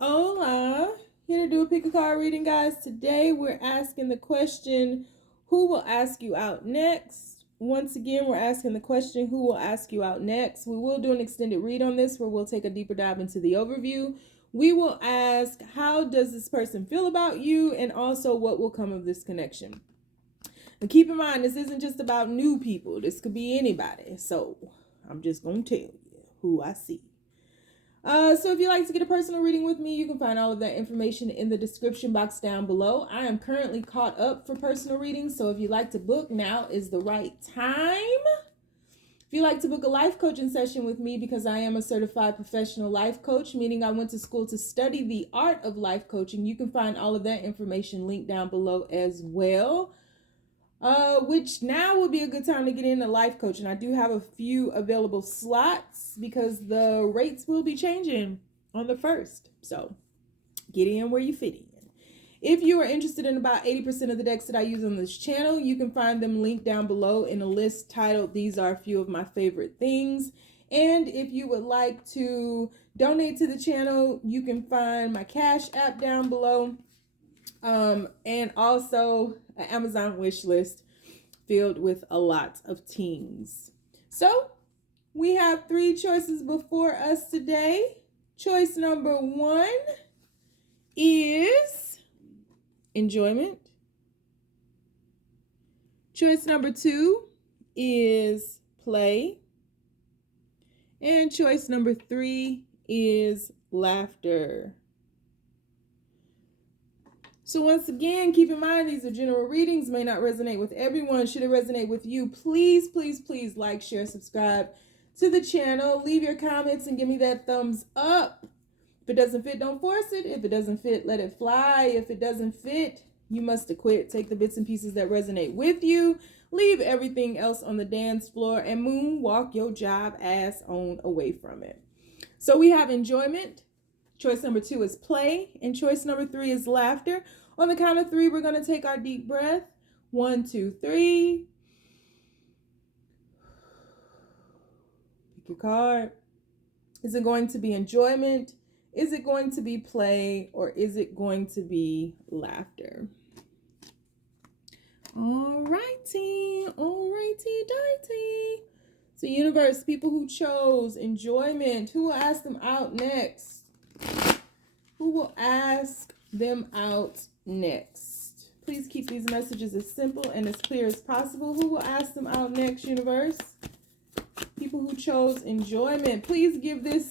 Hola, here to do a pick a card reading, guys. Today we're asking the question, who will ask you out next? Once again, we're asking the question, who will ask you out next? We will do an extended read on this where we'll take a deeper dive into the overview. We will ask, how does this person feel about you? And also, what will come of this connection? And keep in mind, this isn't just about new people. This could be anybody. So I'm just going to tell you who I see. So if you'd like to get a personal reading with me, you can find all of that information in the description box down below. I am currently caught up for personal readings, so if you'd like to book, now is the right time. If you'd like to book a life coaching session with me, because I am a certified professional life coach, meaning I went to school to study the art of life coaching, you can find all of that information linked down below as well. Which now would be a good time to get into life coaching. I do have a few available slots because the rates will be changing on the 1st. So get in where you fit in. If you are interested in about 80% of the decks that I use on this channel, you can find them linked down below in a list titled "These Are a Few of My Favorite Things." And if you would like to donate to the channel, you can find my Cash App down below. And also an Amazon wish list filled with a lot of teens. So we have 3 choices before us today. Choice number 1 is enjoyment. Choice number 2 is play. And choice number 3 is laughter. So once again, keep in mind, these are general readings, may not resonate with everyone. Should it resonate with you, please, please, please like, share, subscribe to the channel. Leave your comments and give me that thumbs up. If it doesn't fit, don't force it. If it doesn't fit, let it fly. If it doesn't fit, you must quit. Take the bits and pieces that resonate with you. Leave everything else on the dance floor and moonwalk your job ass on away from it. So we have enjoyment. Choice number 2 is play. And choice number 3 is laughter. On the count of 3, we're going to take our deep breath. 1, 2, 3. Pick your card. Is it going to be enjoyment? Is it going to be play? Or is it going to be laughter? Alrighty. Alrighty, dighty. So universe, people who chose enjoyment, who will ask them out next? Who will ask them out next? Please keep these messages as simple and as clear as possible. Who will ask them out next, universe? People who chose enjoyment. Please give this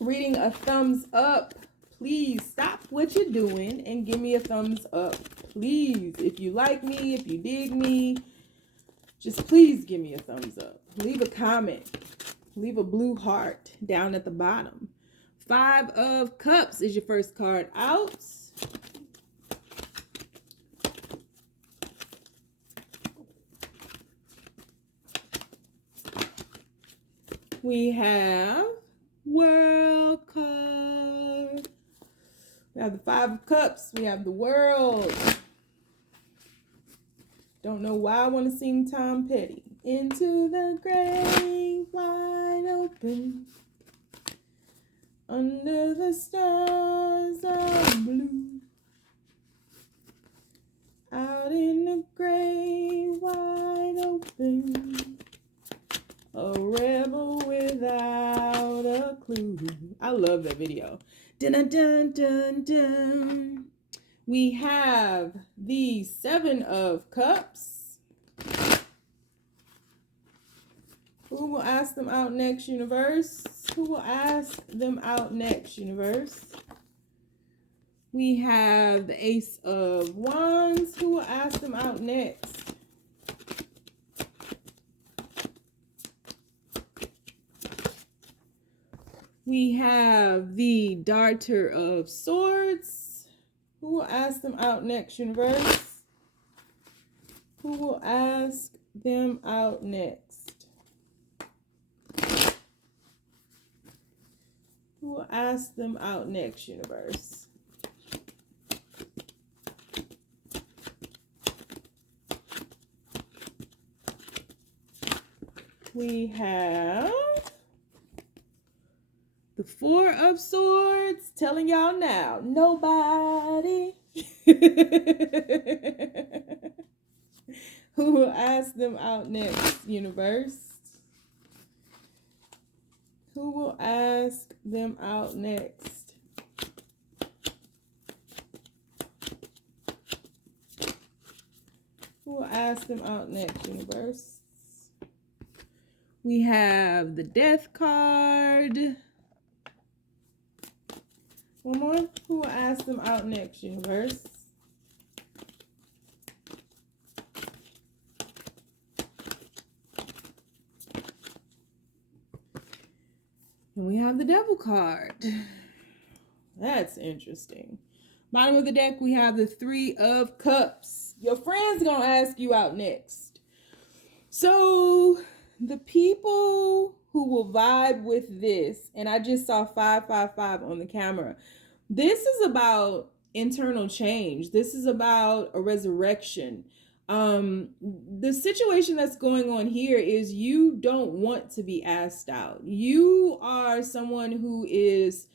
reading a thumbs up. Please stop what you're doing and give me a thumbs up. Please. If you like me, if you dig me, just please give me a thumbs up. Leave a comment. Leave a blue heart down at the bottom. 5 of Cups is your first card out. We have World card. We have the 5 of Cups. We have the World. Don't know why I want to sing Tom Petty. Into the grave, wide open. Under the stars of blue, out in the grave, wide open, a rebel without a clue. I love that video. Dun dun dun dun dun. We have the 7 of Cups. Who will ask them out next, universe? Who will ask them out next, universe? We have the Ace of Wands. Who will ask them out next? We have the Darter of Swords. Who will ask them out next, universe? Who will ask them out next? Who will ask them out next, universe? We have The Four of Swords, telling y'all now, nobody who will ask them out next, universe? Who will ask them out next? Who will ask them out next, universe? We have the Death card. One more. Who will ask them out next, universe? And we have the Devil card. That's interesting. Bottom of the deck, we have the Three of Cups. Your friend's gonna ask you out next. So the people who will vibe with this, and I just saw 555 on the camera. This is about internal change. This is about a resurrection. The situation that's going on here is you don't want to be asked out. You are someone who is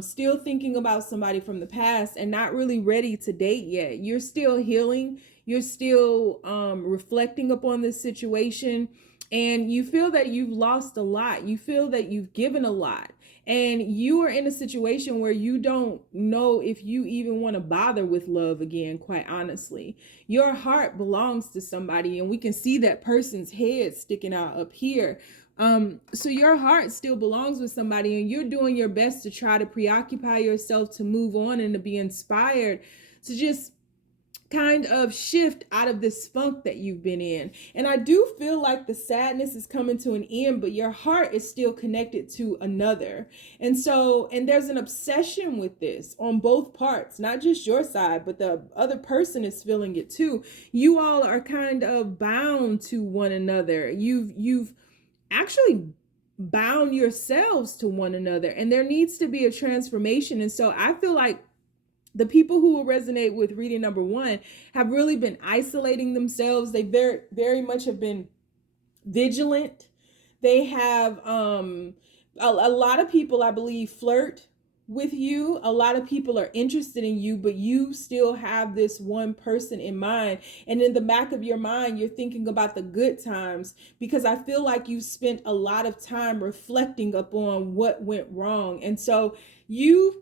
still thinking about somebody from the past and not really ready to date yet. You're still healing. You're still reflecting upon this situation, and you feel that you've lost a lot. You feel that you've given a lot, and you are in a situation where you don't know if you even want to bother with love again, quite honestly. Your heart belongs to somebody, and we can see that person's head sticking out up here. So your heart still belongs with somebody, and you're doing your best to try to preoccupy yourself to move on and to be inspired to just kind of shift out of this funk that you've been in. And I do feel like the sadness is coming to an end, but your heart is still connected to another. And there's an obsession with this on both parts, not just your side, but the other person is feeling it too. You all are kind of bound to one another. You've actually bound yourselves to one another, and there needs to be a transformation. And so I feel like the people who will resonate with reading number one have really been isolating themselves. They very, very much have been vigilant. They have a lot of people, I believe, flirt with you. A lot of people are interested in you, but you still have this one person in mind. And in the back of your mind, you're thinking about the good times, because I feel like you spent a lot of time reflecting upon what went wrong. And so you've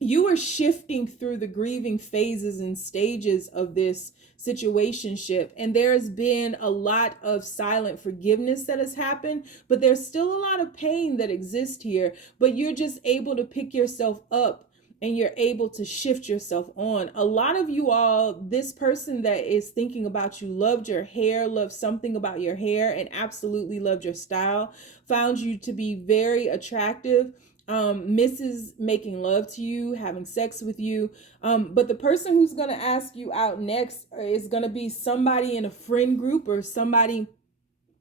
you are shifting through the grieving phases and stages of this situationship, and there's been a lot of silent forgiveness that has happened, but there's still a lot of pain that exists here. But you're just able to pick yourself up, and you're able to shift yourself on. A lot of you all, this person that is thinking about you loved your hair, loved something about your hair, and absolutely loved your style, found you to be very attractive, misses making love to you, having sex with you. But the person who's going to ask you out next is going to be somebody in a friend group, or somebody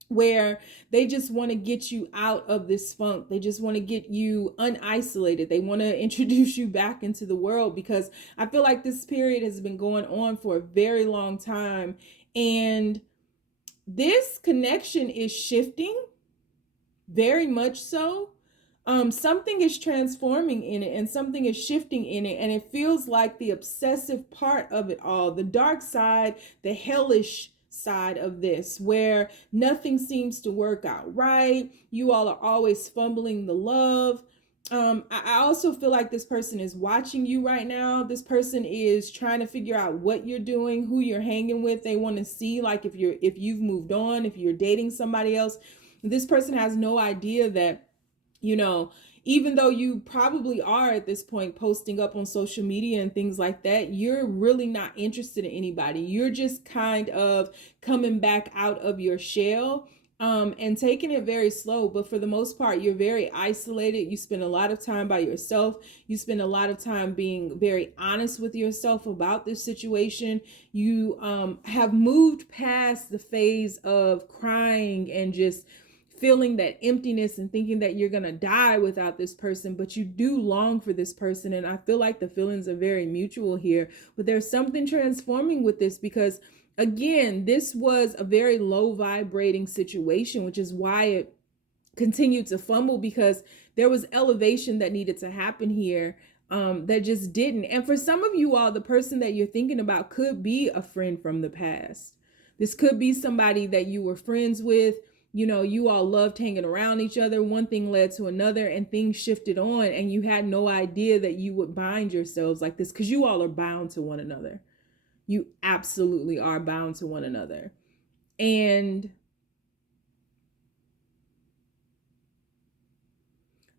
where they just want to get you out of this funk. They just want to get you unisolated. They want to introduce you back into the world, because I feel like this period has been going on for a very long time. And this connection is shifting, very much so. Something is transforming in it, and something is shifting in it, and it feels like the obsessive part of it all, the dark side, the hellish side of this, where nothing seems to work out right. You all are always fumbling the love. I also feel like this person is watching you right now. This person is trying to figure out what you're doing, who you're hanging with. They want to see, like, if you've moved on, if you're dating somebody else. This person has no idea that, even though you probably are at this point posting up on social media and things like that, you're really not interested in anybody. You're just kind of coming back out of your shell, and taking it very slow. But for the most part, you're very isolated. You spend a lot of time by yourself. You spend a lot of time being very honest with yourself about this situation. You have moved past the phase of crying and just feeling that emptiness and thinking that you're gonna die without this person, but you do long for this person. And I feel like the feelings are very mutual here, but there's something transforming with this, because again, this was a very low vibrating situation, which is why it continued to fumble because there was elevation that needed to happen here that just didn't. And for some of you all, the person that you're thinking about could be a friend from the past. This could be somebody that you were friends with. You know, you all loved hanging around each other. One thing led to another and things shifted on, and you had no idea that you would bind yourselves like this, because you all are bound to one another. You absolutely are bound to one another. And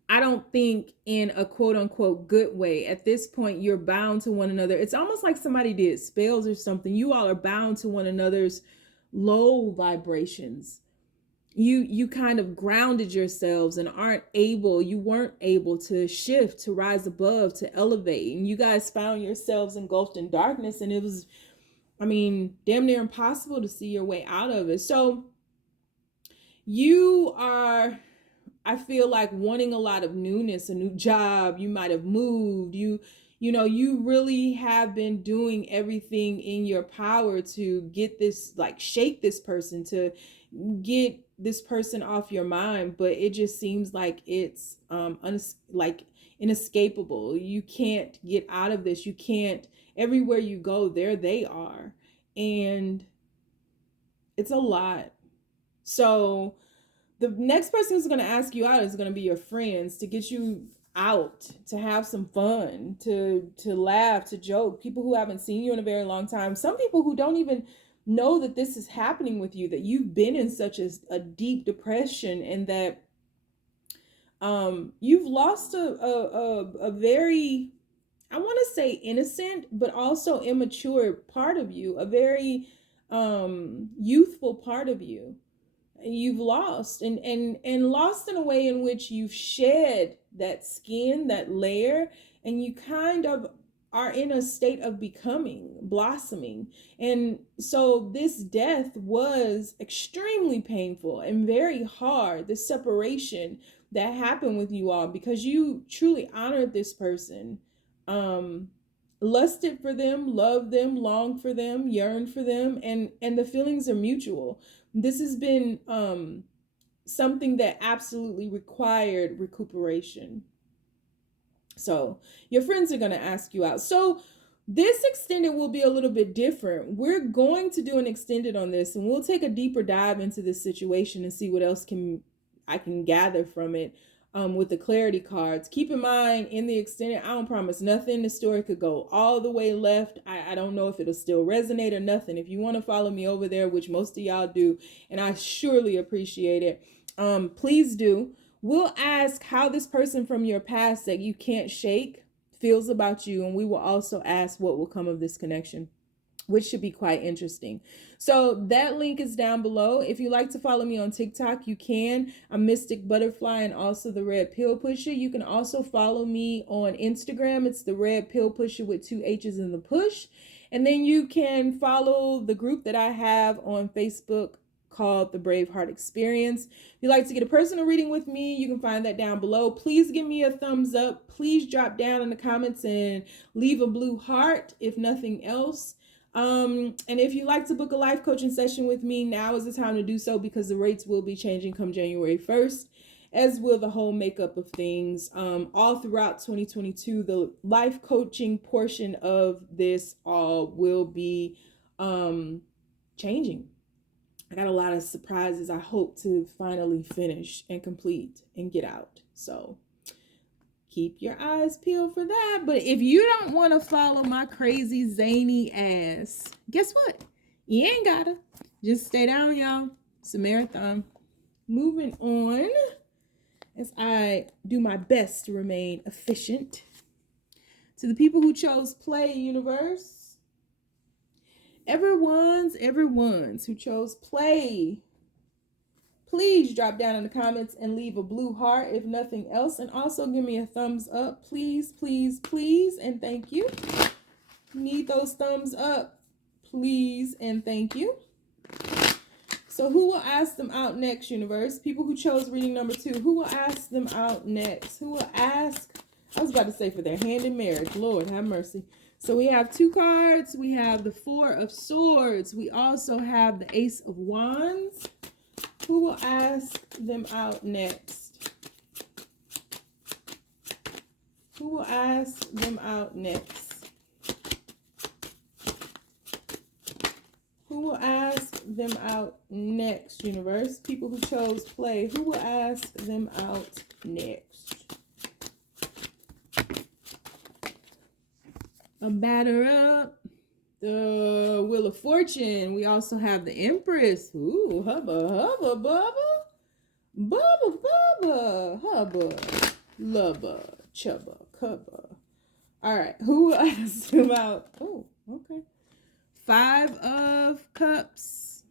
I don't think in a quote unquote good way. At this point, you're bound to one another. It's almost like somebody did spells or something. You all are bound to one another's low vibrations. You kind of grounded yourselves and you weren't able to shift, to rise above, to elevate. And you guys found yourselves engulfed in darkness, and it was, I mean, damn near impossible to see your way out of it. So you are, I feel like, wanting a lot of newness, a new job. You might have moved. You know, you really have been doing everything in your power to get this, like, shake this person, to get this person off your mind, but it just seems like it's like inescapable. You can't get out of this. You can't. Everywhere you go, there they are, and it's a lot. So the next person who's going to ask you out is going to be your friends, to get you out, to have some fun, to laugh, to joke. People who haven't seen you in a very long time. Some people who don't even know that this is happening with you, that you've been in such a deep depression, and that you've lost a very, I want to say innocent, but also immature part of you, a very youthful part of you. You've lost and lost in a way in which you've shed that skin, that layer, and you kind of are in a state of becoming, blossoming. And so this death was extremely painful and very hard, the separation that happened with you all, because you truly honored this person, lusted for them, loved them, longed for them, yearned for them, and the feelings are mutual. This has been something that absolutely required recuperation. So your friends are going to ask you out. So this extended will be a little bit different. We're going to do an extended on this, and we'll take a deeper dive into this situation and see what else I can gather from it with the clarity cards. Keep in mind, in the extended, I don't promise nothing. The story could go all the way left. I don't know if it'll still resonate or nothing. If you want to follow me over there, which most of y'all do, and I surely appreciate it, please do. We'll ask how this person from your past that you can't shake feels about you, and we will also ask what will come of this connection, which should be quite interesting. So that link is down below. If you like to follow me on TikTok, you can. I'm Mystic Butterfly and also the Red Pill Pusher. You can also follow me on Instagram. It's the Red Pill Pusher with 2 H's in the push. And then you can follow the group that I have on Facebook called the Braveheart Experience. If you'd like to get a personal reading with me, you can find that down below. Please give me a thumbs up. Please drop down in the comments and leave a blue heart, if nothing else. And if you'd like to book a life coaching session with me, now is the time to do so, because the rates will be changing come January 1st, as will the whole makeup of things. All throughout 2022, the life coaching portion of this all will be changing. I got a lot of surprises I hope to finally finish and complete and get out. So keep your eyes peeled for that. But if you don't want to follow my crazy zany ass, guess what? You ain't gotta. Just stay down, y'all. It's a marathon. Moving on, as I do my best to remain efficient. To the people who chose play, universe. Everyone's who chose play, please drop down in the comments and leave a blue heart, if nothing else. And also give me a thumbs up, please, please, please, and thank you. Need those thumbs up, please, and thank you. So who will ask them out next, universe? People who chose reading number 2, who will ask them out next? Who will ask? I was about to say for their hand in marriage. Lord, have mercy. So we have 2 cards. We have the 4 of Swords. We also have the Ace of Wands. Who will ask them out next? Who will ask them out next? Who will ask them out next, universe? People who chose play. Who will ask them out next? A batter up. The Wheel of Fortune. We also have the Empress. Ooh, hubba, hubba, bubba. Bubba, bubba, hubba, lubba, chubba, cubba. All right, who will ask them out? Oh, okay. 5 of Cups.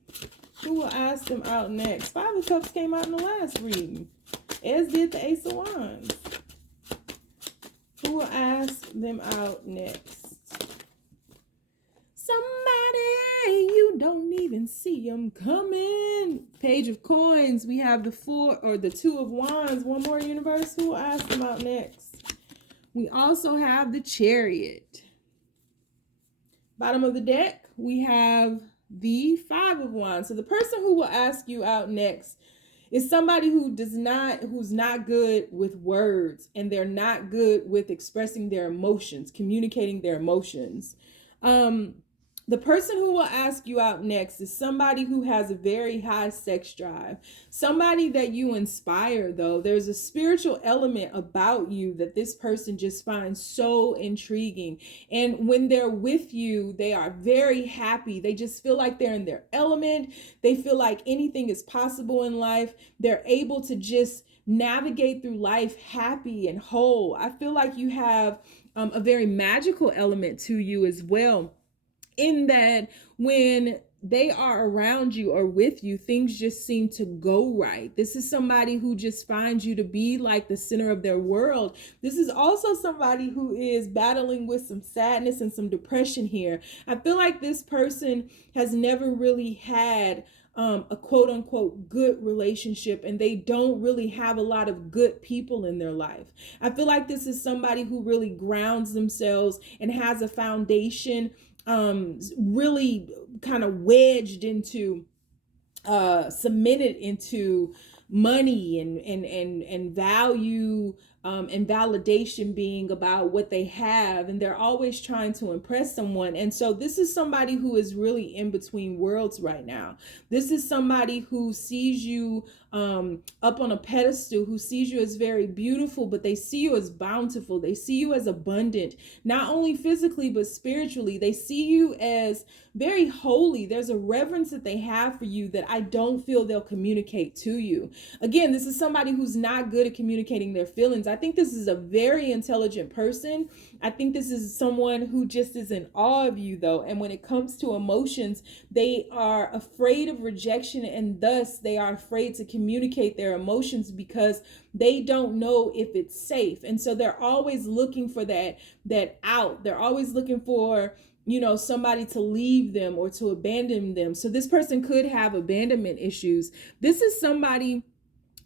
Who will ask them out next? 5 of Cups came out in the last reading, as did the Ace of Wands. Who will ask them out next? Somebody you don't even see them coming. Page of Coins. We have the 4 or the 2 of Wands. One more, universe. Who will ask them out next? We also have the Chariot. Bottom of the deck, we have the 5 of Wands. So the person who will ask you out next is somebody who's not good with words, and they're not good with expressing their emotions, communicating their emotions. The person who will ask you out next is somebody who has a very high sex drive. Somebody that you inspire, though. There's a spiritual element about you that this person just finds so intriguing. And when they're with you, they are very happy. They just feel like they're in their element. They feel like anything is possible in life. They're able to just navigate through life happy and whole. I feel like you have a very magical element to you as well, in that when they are around you or with you, things just seem to go right. This is somebody who just finds you to be like the center of their world. This is also somebody who is battling with some sadness and some depression here. I feel like this person has never really had a quote unquote good relationship, and they don't really have a lot of good people in their life. I feel like this is somebody who really grounds themselves and has a foundation really kind of wedged into, cemented into money and value, and validation being about what they have, and they're always trying to impress someone. And so this is somebody who is really in between worlds right now. This is somebody who sees you up on a pedestal, who sees you as very beautiful, but they see you as bountiful. They see you as abundant, not only physically, but spiritually. They see you as very holy. There's a reverence that they have for you that I don't feel they'll communicate to you. Again, this is somebody who's not good at communicating their feelings. I think this is a very intelligent person. I think this is someone who just is in awe of you, though. And when it comes to emotions, they are afraid of rejection, and thus they are afraid to communicate their emotions because they don't know if it's safe. And so they're always looking for that out. They're always looking for, somebody to leave them or to abandon them. So this person could have abandonment issues. This is somebody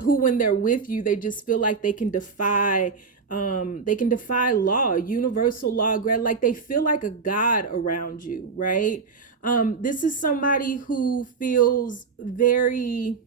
who, when they're with you, they just feel like they can defy law, universal law, like they feel like a god around you, right? This is somebody who feels very,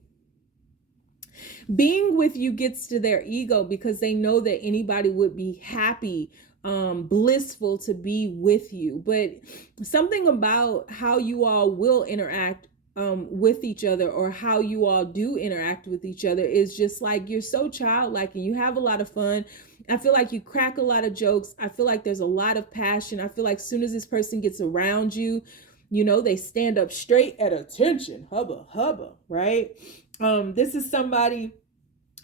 being with you gets to their ego because they know that anybody would be happy, blissful to be with you. But something about how you all will interact with each other, or how you all do interact with each other, is just like you're so childlike and you have a lot of fun. I feel like you crack a lot of jokes. I feel like there's a lot of passion. I feel like as soon as this person gets around you, they stand up straight at attention. Hubba, hubba, right? This is somebody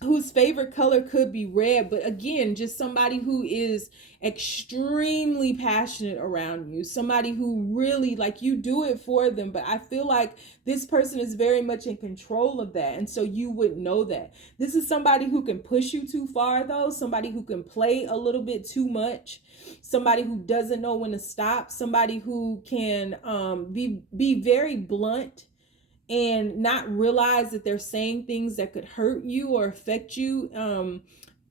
whose favorite color could be red, but again, just somebody who is extremely passionate around you, somebody who really, like, you do it for them, but I feel like this person is very much in control of that, and so you would know that. This is somebody who can push you too far, though, somebody who can play a little bit too much, somebody who doesn't know when to stop, somebody who can be very blunt and not realize that they're saying things that could hurt you or affect you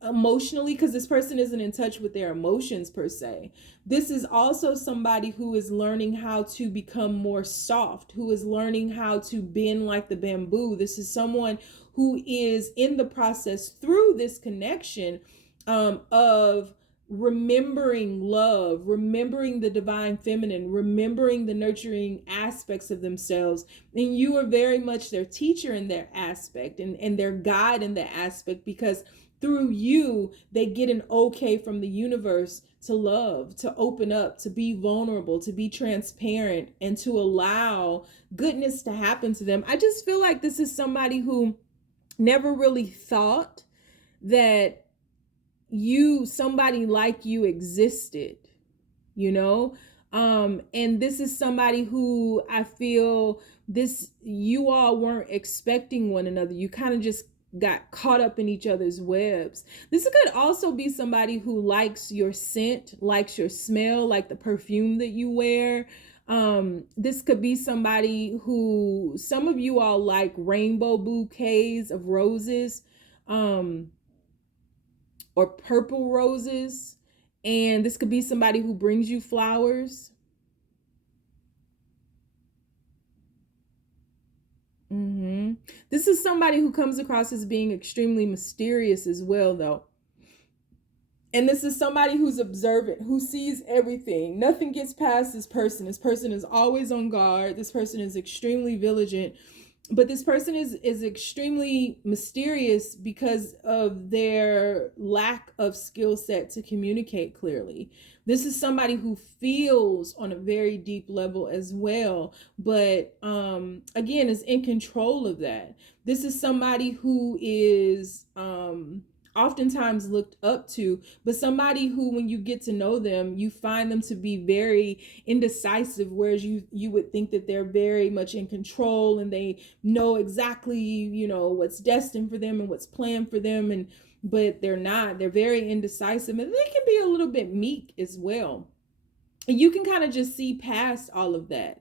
emotionally, because this person isn't in touch with their emotions per se. This is also somebody who is learning how to become more soft, who is learning how to bend like the bamboo. This is someone who is in the process through this connection of remembering love, remembering the divine feminine, remembering the nurturing aspects of themselves. And you are very much their teacher in their aspect, and their guide in that aspect, because through you, they get an okay from the universe to love, to open up, to be vulnerable, to be transparent, and to allow goodness to happen to them. I just feel like this is somebody who never really thought that somebody like you existed, you know? And this is somebody who I feel you all weren't expecting one another. You kind of just got caught up in each other's webs. This could also be somebody who likes your scent, likes your smell, like the perfume that you wear. This could be somebody who, some of you all like rainbow bouquets of roses, or purple roses. And this could be somebody who brings you flowers. This is somebody who comes across as being extremely mysterious as well, though. And this is somebody who's observant, who sees everything. Nothing gets past this person. This person is always on guard. This person is extremely vigilant. But this person is extremely mysterious because of their lack of skill set to communicate clearly. This is somebody who feels on a very deep level as well, but again, is in control of that. This is somebody who is oftentimes looked up to, but somebody who, when you get to know them, you find them to be very indecisive, whereas you would think that they're very much in control and they know exactly, what's destined for them and what's planned for them, but they're not. They're very indecisive, and they can be a little bit meek as well. And you can kind of just see past all of that.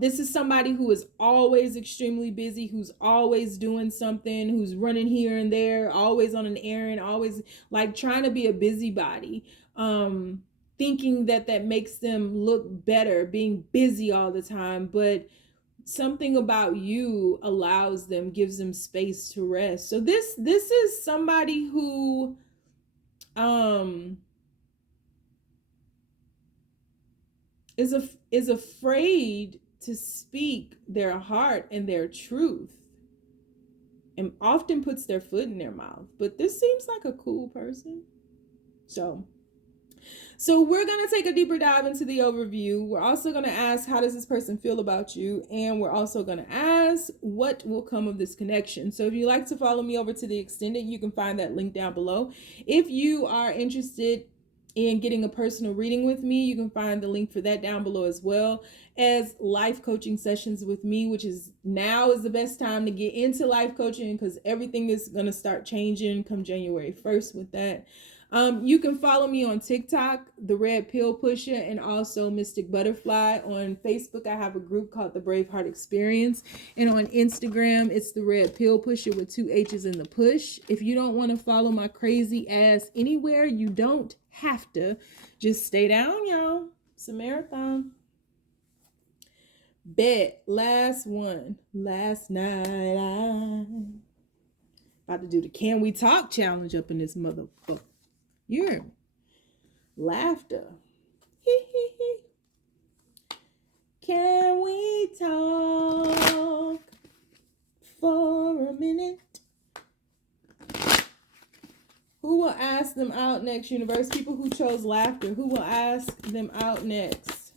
This is somebody who is always extremely busy, who's always doing something, who's running here and there, always on an errand, always like trying to be a busybody, thinking that makes them look better, being busy all the time. But something about you allows them, gives them space to rest. So this is somebody who is afraid to speak their heart and their truth, and often puts their foot in their mouth. But this seems like a cool person. So we're going to take a deeper dive into the overview. We're also going to ask, how does this person feel about you? And we're also going to ask, what will come of this connection? So if you'd like to follow me over to the extended, you can find that link down below. If you are interested in getting a personal reading with me, you can find the link for that down below, as well as life coaching sessions with me, which is now is the best time to get into life coaching, because everything is going to start changing come January 1st with that. You can follow me on TikTok, The Red Pill Pusher, and also Mystic Butterfly. On Facebook, I have a group called the Braveheart Experience. And on Instagram, it's The Red Pill Pusher with 2 H's in the push. If you don't want to follow my crazy ass anywhere, you don't have to. Just stay down, y'all. It's a marathon. Bet. Last one. Last night, I'm about to do the Can We Talk challenge up in this motherfucker. Your laughter. Can we talk for a minute? Who will ask them out next, universe? People who chose laughter. Who will ask them out next?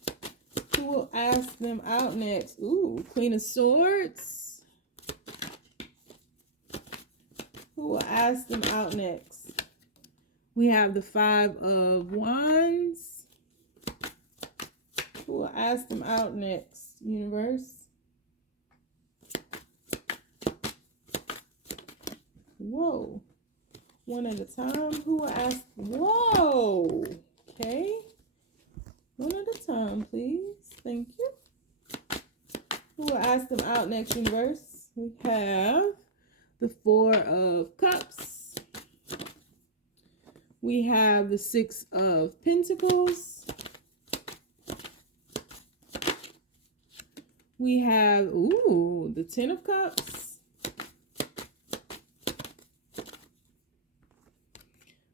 Who will ask them out next? Ooh, Queen of Swords. Who will ask them out next? We have the 5 of Wands. Who will ask them out next, universe? Whoa. One at a time. Who will ask? Whoa. Okay. One at a time, please. Thank you. Who will ask them out next, universe? We have the 4 of Cups. We have the Six of Pentacles. We have, ooh, the Ten of Cups.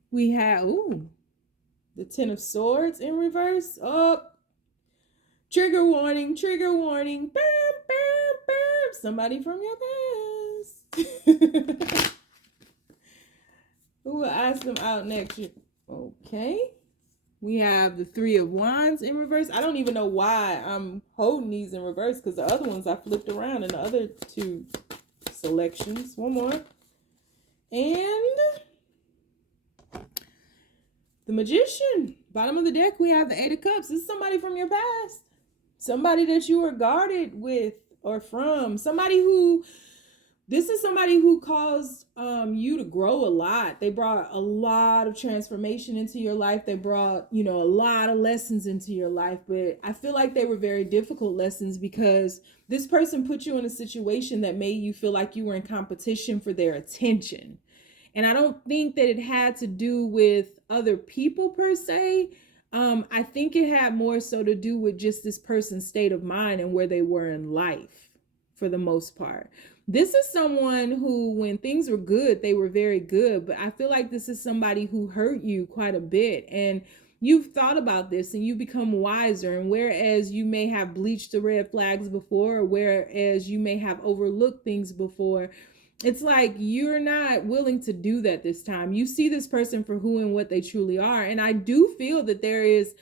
We have, ooh, the Ten of Swords in reverse. Oh, trigger warning, trigger warning. Bam, bam, bam. Somebody from your past. Who will ask them out next? Okay. We have the Three of Wands in reverse. I don't even know why I'm holding these in reverse because the other ones I flipped around in the other two selections. One more. And the Magician. Bottom of the deck, we have the Eight of Cups. This is somebody from your past. Somebody that you were guarded with or from. This is somebody who caused you to grow a lot. They brought a lot of transformation into your life. They brought, a lot of lessons into your life. But I feel like they were very difficult lessons because this person put you in a situation that made you feel like you were in competition for their attention. And I don't think that it had to do with other people per se. I think it had more so to do with just this person's state of mind and where they were in life for the most part. This is someone who, when things were good, they were very good. But I feel like this is somebody who hurt you quite a bit. And you've thought about this and you become wiser. And whereas you may have bleached the red flags before, or whereas you may have overlooked things before, it's like you're not willing to do that this time. You see this person for who and what they truly are. And I do feel that there is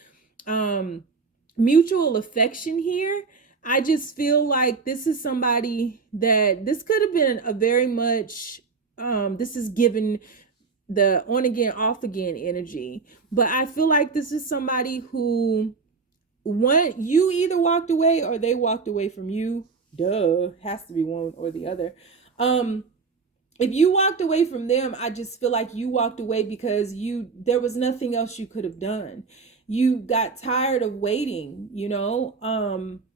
mutual affection here. I just feel like this is somebody that this could have been a very much, this is given the on again, off again energy. But I feel like this is somebody who, you either walked away or they walked away from you. Duh, has to be one or the other. If you walked away from them, I just feel like you walked away because there was nothing else you could have done. You got tired of waiting,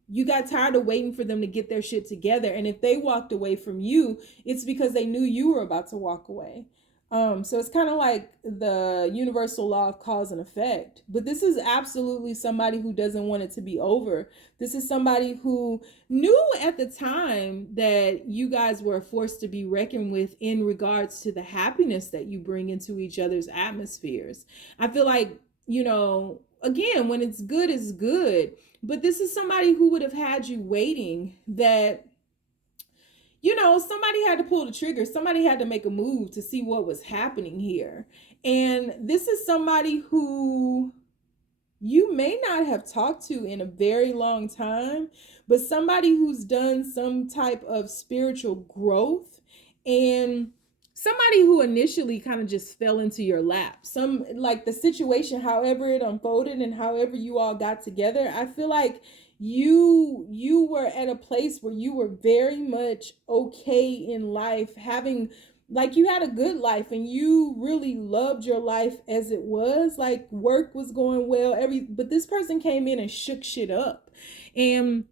you got tired of waiting for them to get their shit together. And if they walked away from you, it's because they knew you were about to walk away. So it's kind of like the universal law of cause and effect. But this is absolutely somebody who doesn't want it to be over. This is somebody who knew at the time that you guys were a force to be reckoned with in regards to the happiness that you bring into each other's atmospheres. I feel like, again, when it's good, it's good. But this is somebody who would have had you waiting that, somebody had to pull the trigger. Somebody had to make a move to see what was happening here. And this is somebody who you may not have talked to in a very long time, but somebody who's done some type of spiritual growth, and somebody who initially kind of just fell into your lap. Like the situation, however it unfolded and however you all got together, I feel like you were at a place where you were very much okay in life, having, like, you had a good life and you really loved your life as it was. Like, work was going well, but this person came in and shook shit up. And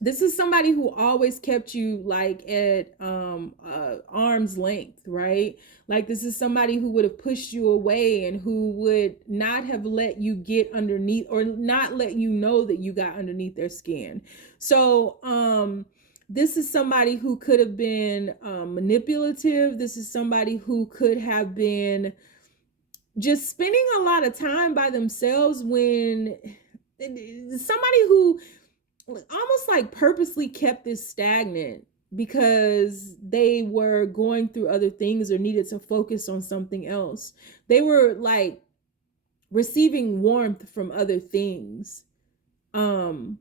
this is somebody who always kept you like at arm's length, right? Like, this is somebody who would have pushed you away and who would not have let you get underneath, or not let you know that you got underneath their skin. So this is somebody who could have been manipulative. This is somebody who could have been just spending a lot of time by themselves, when somebody who almost like purposely kept this stagnant because they were going through other things or needed to focus on something else. They were like receiving warmth from other things. And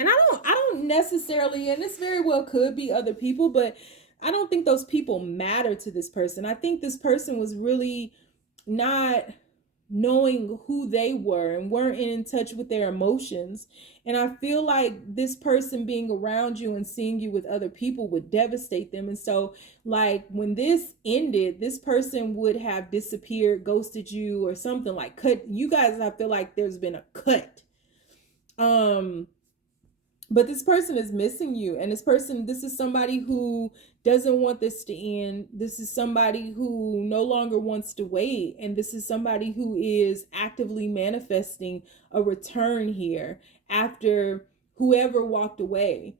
I don't necessarily, and this very well could be other people, but I don't think those people matter to this person. I think this person was really not knowing who they were and weren't in touch with their emotions. And I feel like this person being around you and seeing you with other people would devastate them. And so, like, when this ended, this person would have disappeared, ghosted you, or something, like cut you guys. I feel like there's been a cut. But this person is missing you, and this is somebody who doesn't want this to end. This is somebody who no longer wants to wait, and this is somebody who is actively manifesting a return here after whoever walked away.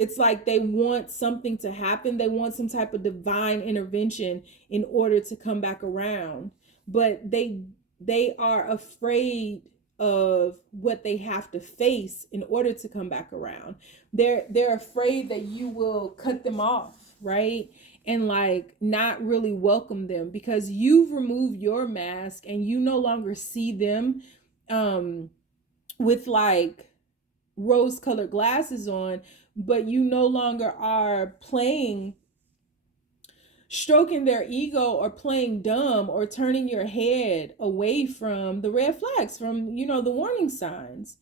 It's like they want something to happen. They want some type of divine intervention in order to come back around, but they are afraid of what they have to face in order to come back around. They're afraid that you will cut them off, right? And like not really welcome them because you've removed your mask and you no longer see them with like rose-colored glasses on, but you no longer are stroking their ego or playing dumb or turning your head away from the red flags, from the warning signs.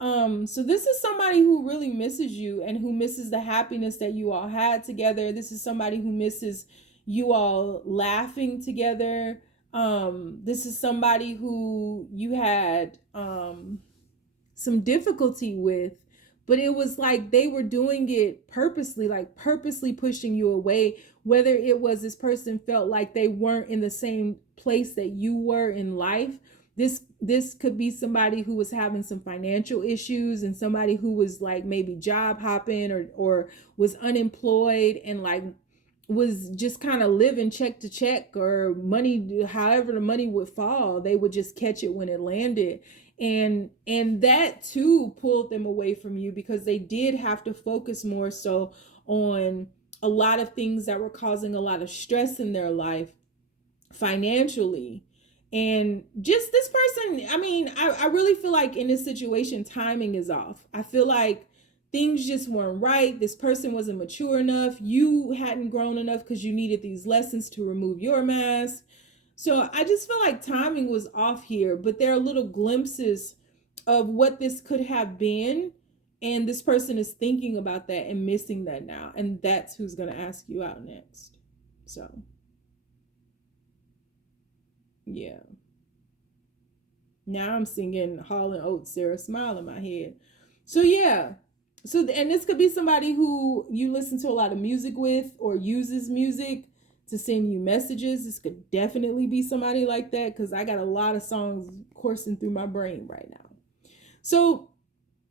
So this is somebody who really misses you and who misses the happiness that you all had together. This is somebody who misses you all laughing together. This is somebody who you had some difficulty with, but it was like they were doing it purposely, like purposely pushing you away. Whether it was this person felt like they weren't in the same place that you were in life. This could be somebody who was having some financial issues, and somebody who was like maybe job hopping or was unemployed and like was just kind of living check to check, or money, however the money would fall, they would just catch it when it landed. And that too pulled them away from you because they did have to focus more so on a lot of things that were causing a lot of stress in their life financially. And just this person, I mean, I really feel like in this situation, timing is off. I feel like things just weren't right. This person wasn't mature enough. You hadn't grown enough because you needed these lessons to remove your mask. So I just feel like timing was off here, but there are little glimpses of what this could have been. And this person is thinking about that and missing that now. And that's who's going to ask you out next. So, yeah. Now I'm singing Hall and Oates, Sarah Smile in my head. So, yeah. So, and this could be somebody who you listen to a lot of music with or uses music to send you messages. This could definitely be somebody like that because I got a lot of songs coursing through my brain right now. So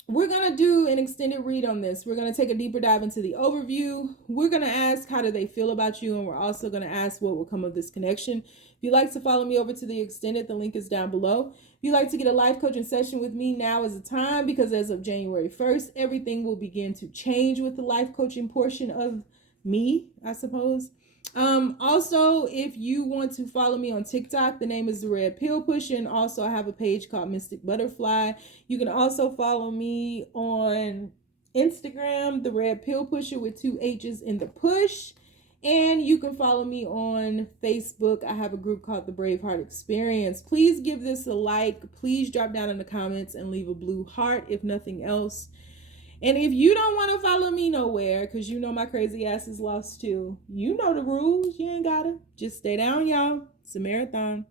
we're going to do an extended read on this. We're going to take a deeper dive into the overview. We're going to ask, how do they feel about you? And we're also going to ask what will come of this connection. If you'd like to follow me over to the extended, the link is down below. If you'd like to get a life coaching session with me, now is the time, because as of January 1st, everything will begin to change with the life coaching portion of me, I suppose. Also, if you want to follow me on TikTok, the name is The Red Pill Pusha, and also I have a page called Mystic Butterfly. You can also follow me on Instagram, The Red Pill Pusha with 2 H's in the push. And you can follow me on Facebook. I have a group called the Braveheart Experience. Please give this a like. Please drop down in the comments and leave a blue heart, if nothing else. And if you don't want to follow me nowhere, because you know my crazy ass is lost too, you know the rules. You ain't gotta. Just stay down, y'all. It's a marathon.